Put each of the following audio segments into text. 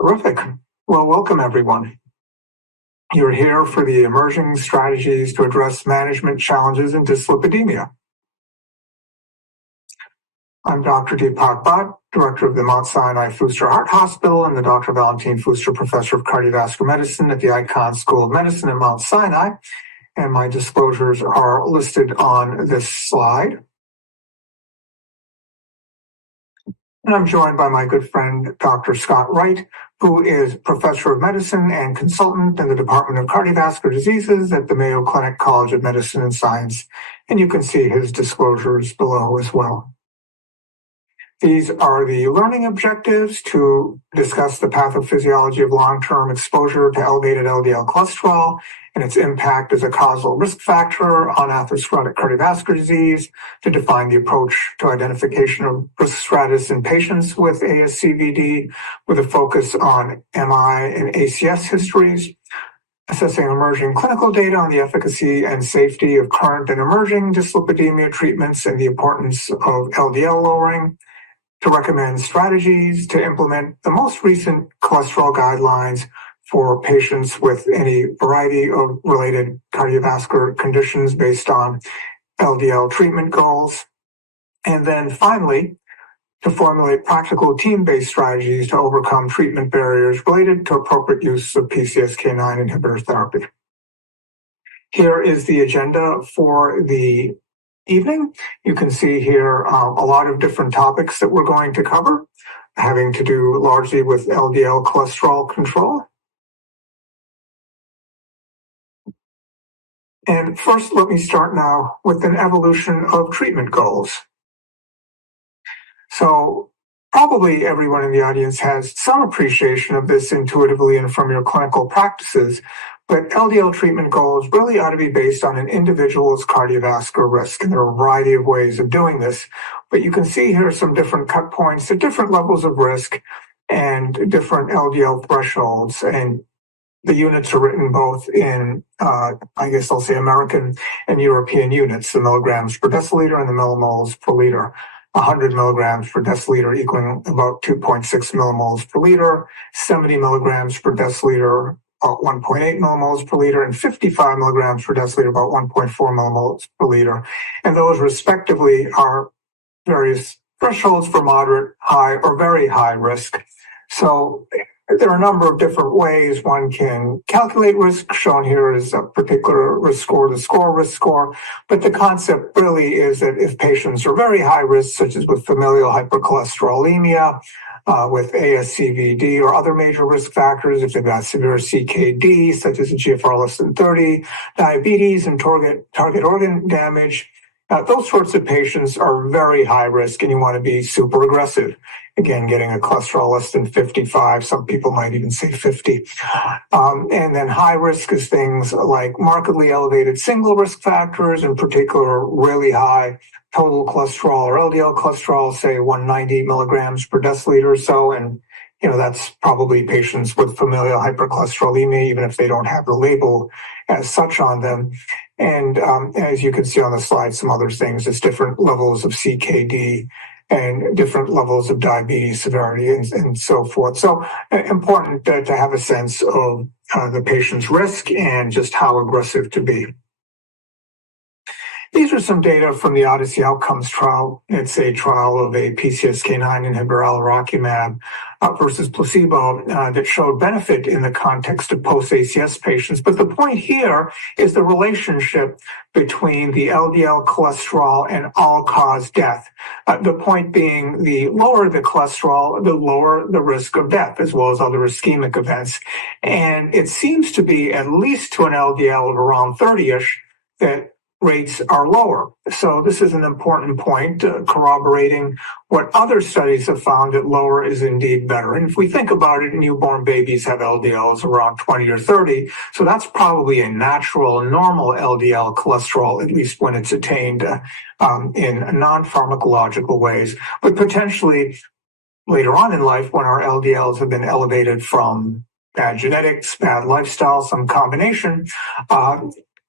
Terrific. Well, welcome everyone. You're here for the Emerging Strategies to Address Management Challenges in Dyslipidemia. I'm Dr. Deepak Bhatt, Director of the Mount Sinai Fuster Heart Hospital and the Dr. Valentin Fuster Professor of Cardiovascular Medicine at the Icahn School of Medicine at Mount Sinai, and my disclosures are listed on this slide. And I'm joined by my good friend, Dr. Scott Wright, who is Professor of Medicine and Consultant in the Department of Cardiovascular Diseases at the Mayo Clinic College of Medicine and Science. And you can see his disclosures below as well. These are the learning objectives to discuss the pathophysiology of long-term exposure to elevated LDL cholesterol and its impact as a causal risk factor on atherosclerotic cardiovascular disease, to define the approach to identification of risk stratus in patients with ASCVD with a focus on MI and ACS histories, assessing emerging clinical data on the efficacy and safety of current and emerging dyslipidemia treatments and the importance of LDL lowering, to recommend strategies to implement the most recent cholesterol guidelines for patients with any variety of related cardiovascular conditions based on LDL treatment goals. And then finally, to formulate practical team-based strategies to overcome treatment barriers related to appropriate use of PCSK9 inhibitor therapy. Here is the agenda for the evening. You can see here a lot of different topics that we're going to cover, having to do largely with LDL cholesterol control. And first, let me start now with an evolution of treatment goals. So probably everyone in the audience has some appreciation of this intuitively and from your clinical practices, but LDL treatment goals really ought to be based on an individual's cardiovascular risk, and there are a variety of ways of doing this. But you can see here some different cut points at different levels of risk and different LDL thresholds, and the units are written both in, I guess I'll say American and European units, the milligrams per deciliter and the millimoles per liter. 100 milligrams per deciliter equaling about 2.6 millimoles per liter, 70 milligrams per deciliter, about 1.8 millimoles per liter, and 55 milligrams per deciliter, about 1.4 millimoles per liter. And those respectively are various thresholds for moderate, high, or very high risk. So there are a number of different ways one can calculate risk. Shown here is a particular risk score, the SCORE risk score. But the concept really is that if patients are very high risk, such as with familial hypercholesterolemia, with ASCVD or other major risk factors, if they've got severe CKD, such as a GFR less than 30, diabetes and target organ damage, those sorts of patients are very high risk, and you want to be super aggressive. Again, getting a cholesterol less than 55, some people might even say 50. And then high risk is things like markedly elevated single risk factors, in particular, really high total cholesterol or LDL cholesterol, say 190 milligrams per deciliter or so. And, that's probably patients with familial hypercholesterolemia, even if they don't have the label as such on them. And as you can see on the slide, some other things, it's different levels of CKD and different levels of diabetes severity and so forth. So important to have a sense of the patient's risk and just how aggressive to be. These are some data from the Odyssey Outcomes trial. It's a trial of a PCSK9 inhibitor, alirocumab, versus placebo that showed benefit in the context of post-ACS patients. But the point here is the relationship between the LDL cholesterol and all-cause death. The point being, the lower the cholesterol, the lower the risk of death, as well as other ischemic events. And it seems to be at least to an LDL of around 30-ish that rates are lower. So this is an important point, corroborating what other studies have found, that lower is indeed better. And if we think about it, newborn babies have LDLs around 20 or 30. So that's probably a natural, normal LDL cholesterol, at least when it's attained in non-pharmacological ways. But potentially later on in life, when our LDLs have been elevated from bad genetics, bad lifestyle, some combination,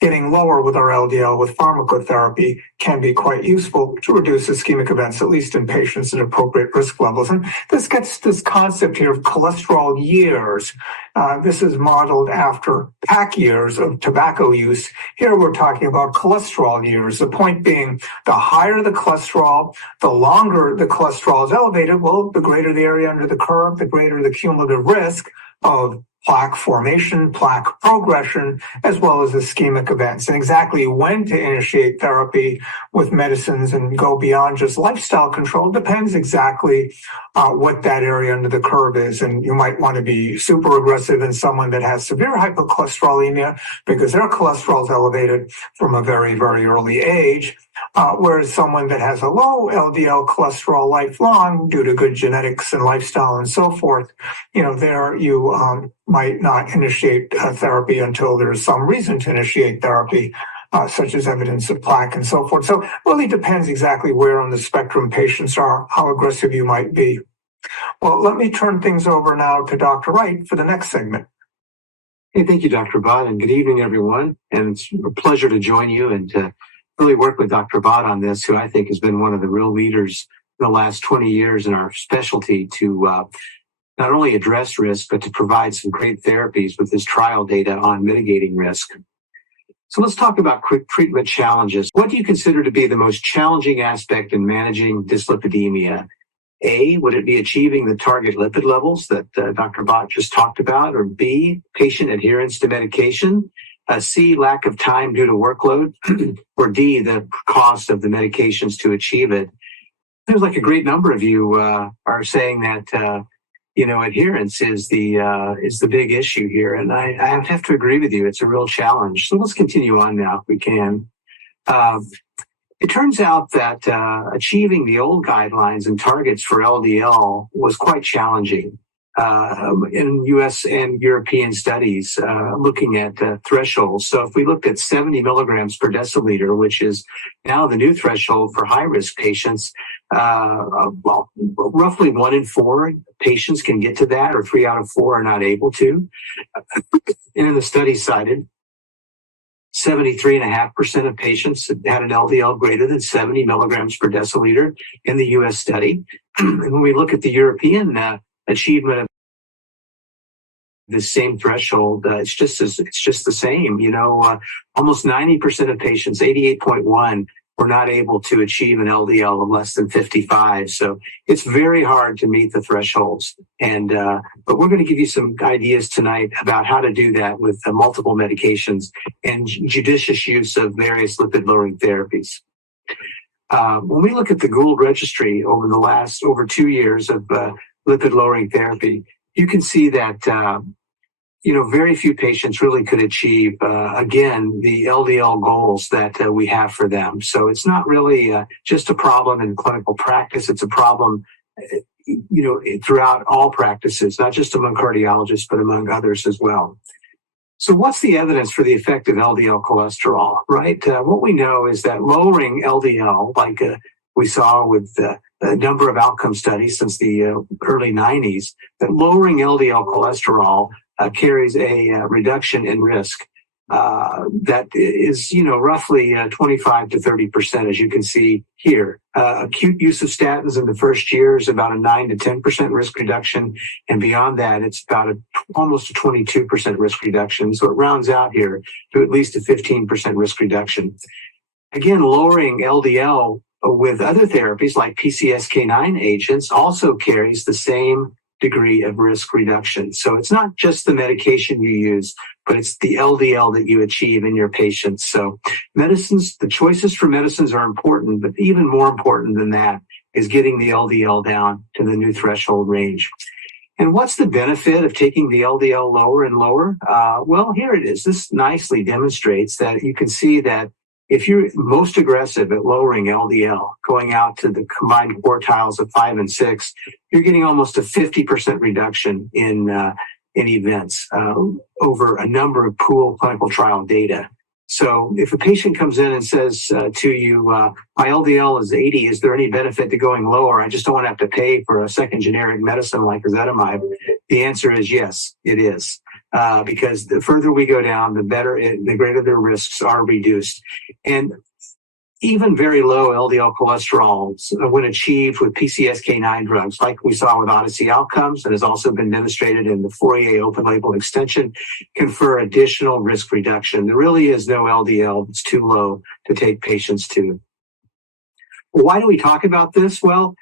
getting lower with our LDL with pharmacotherapy can be quite useful to reduce ischemic events, at least in patients at appropriate risk levels. And this gets this concept here of cholesterol years. This is modeled after pack years of tobacco use. Here we're talking about cholesterol years. The point being, the higher the cholesterol, the longer the cholesterol is elevated, well, the greater the area under the curve, the greater the cumulative risk of plaque formation, plaque progression, as well as ischemic events. And exactly when to initiate therapy with medicines and go beyond just lifestyle control depends exactly what that area under the curve is. And you might want to be super aggressive in someone that has severe hypercholesterolemia because their cholesterol is elevated from a very, very early age. Whereas someone that has a low LDL cholesterol lifelong due to good genetics and lifestyle and so forth, there you might not initiate therapy until there's some reason to initiate therapy, such as evidence of plaque and so forth. So it really depends exactly where on the spectrum patients are, how aggressive you might be. Well, let me turn things over now to Dr. Wright for the next segment. Hey, thank you, Dr. Bott, and good evening, everyone. And it's a pleasure to join you and to really work with Dr. Bott on this, who I think has been one of the real leaders in the last 20 years in our specialty to not only address risk, but to provide some great therapies with his trial data on mitigating risk. So let's talk about quick treatment challenges. What do you consider to be the most challenging aspect in managing dyslipidemia? A, would it be achieving the target lipid levels that Dr. Bott just talked about? Or B, patient adherence to medication? C, lack of time due to workload? Or D, the cost of the medications to achieve it? There's like a great number of you are saying that adherence is the big issue here, and I have to agree with you. It's a real challenge. So let's continue on now, if we can. It turns out that achieving the old guidelines and targets for LDL was quite challenging in U.S. and European studies looking at thresholds. So if we looked at 70 milligrams per deciliter, which is now the new threshold for high-risk patients, roughly 1 in 4 patients can get to that, or 3 out of 4 are not able to. And in the study cited, 73.5% of patients had an LDL greater than 70 milligrams per deciliter in the U.S. study. And when we look at the European achievement of the same threshold, it's just the same. Almost 90% of patients, 88.1, were not able to achieve an LDL of less than 55. So it's very hard to meet the thresholds. And but we're going to give you some ideas tonight about how to do that with multiple medications and judicious use of various lipid-lowering therapies. When we look at the Gould registry over 2 years of lipid-lowering therapy, you can see that very few patients really could achieve, again, the LDL goals that we have for them. So it's not really just a problem in clinical practice. It's a problem, throughout all practices, not just among cardiologists, but among others as well. So what's the evidence for the effect of LDL cholesterol, right? What we know is that lowering LDL, like we saw with a number of outcome studies since the early 90s, that lowering LDL cholesterol carries a reduction in risk that is, roughly 25 to 30%, as you can see here. Acute use of statins in the first year is about a 9 to 10% risk reduction, and beyond that, it's about almost a 22% risk reduction. So it rounds out here to at least a 15% risk reduction. Again, lowering LDL with other therapies like PCSK9 agents also carries the same degree of risk reduction. So it's not just the medication you use, but it's the LDL that you achieve in your patients. So the choices for medicines are important, but even more important than that is getting the LDL down to the new threshold range. And what's the benefit of taking the LDL lower and lower? Well, here it is. This nicely demonstrates that you can see that if you're most aggressive at lowering LDL, going out to the combined quartiles of 5 and 6, you're getting almost a 50% reduction in events over a number of pooled clinical trial data. So if a patient comes in and says to you, my LDL is 80, is there any benefit to going lower? I just don't want to have to pay for a second generic medicine like ezetimibe. The answer is yes, it is. because the further we go down, the greater the risks are reduced. And even very low LDL cholesterol, when achieved with PCSK9 drugs, like we saw with Odyssey Outcomes, and has also been demonstrated in the Fourier open label extension, confer additional risk reduction. There really is no LDL that's too low to take patients to. Well, why do we talk about this? Well,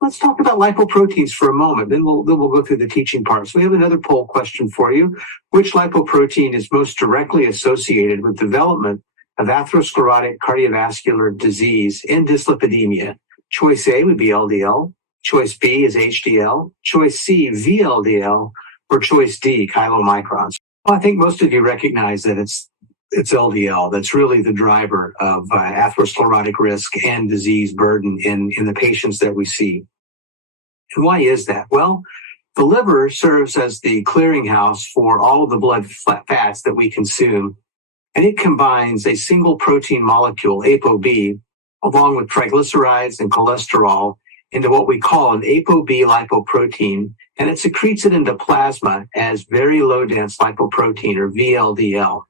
let's talk about lipoproteins for a moment. Then we'll go through the teaching part. So we have another poll question for you. Which lipoprotein is most directly associated with development of atherosclerotic cardiovascular disease and dyslipidemia? Choice A would be LDL. Choice B is HDL. Choice C, VLDL. Or choice D, chylomicrons. Well, I think most of you recognize that it's LDL that's really the driver of atherosclerotic risk and disease burden in the patients that we see. And why is that? Well, the liver serves as the clearinghouse for all of the blood fats that we consume, and it combines a single protein molecule, ApoB, along with triglycerides and cholesterol into what we call an ApoB lipoprotein, and it secretes it into plasma as very low-dense lipoprotein, or VLDL.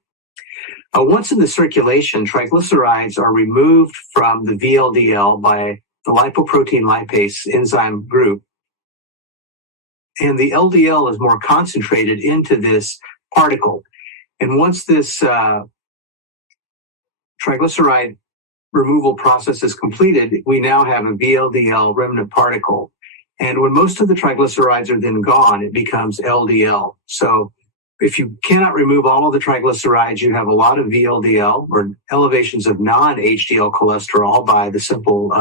Once in the circulation, triglycerides are removed from the VLDL by the lipoprotein lipase enzyme group, and the LDL is more concentrated into this particle. And once this triglyceride removal process is completed, we now have a VLDL remnant particle. And when most of the triglycerides are then gone, it becomes LDL. So if you cannot remove all of the triglycerides, you have a lot of VLDL, or elevations of non-HDL cholesterol by the simple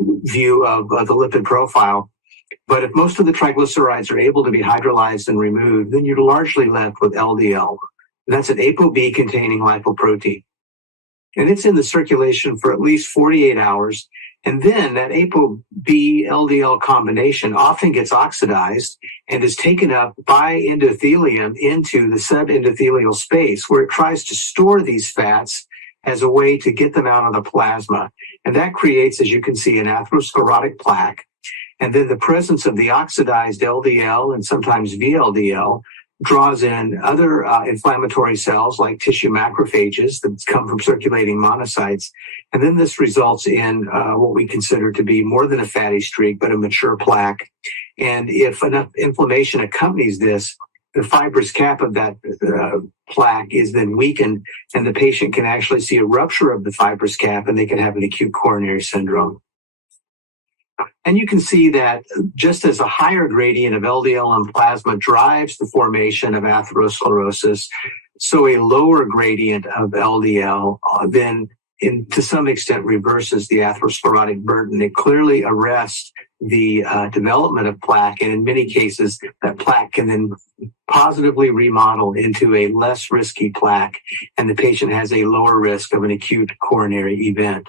view of the lipid profile. But if most of the triglycerides are able to be hydrolyzed and removed, then you're largely left with LDL. That's an ApoB containing lipoprotein. And it's in the circulation for at least 48 hours. And then that ApoB-LDL combination often gets oxidized and is taken up by endothelium into the subendothelial space, where it tries to store these fats as a way to get them out of the plasma. And that creates, as you can see, an atherosclerotic plaque. And then the presence of the oxidized LDL and sometimes VLDL draws in other inflammatory cells like tissue macrophages that come from circulating monocytes. And then this results in what we consider to be more than a fatty streak, but a mature plaque. And if enough inflammation accompanies this, the fibrous cap of that plaque is then weakened, and the patient can actually see a rupture of the fibrous cap, and they can have an acute coronary syndrome. And you can see that just as a higher gradient of LDL in plasma drives the formation of atherosclerosis, so a lower gradient of LDL then to some extent reverses the atherosclerotic burden. It clearly arrests the development of plaque, and in many cases, that plaque can then positively remodel into a less risky plaque, and the patient has a lower risk of an acute coronary event.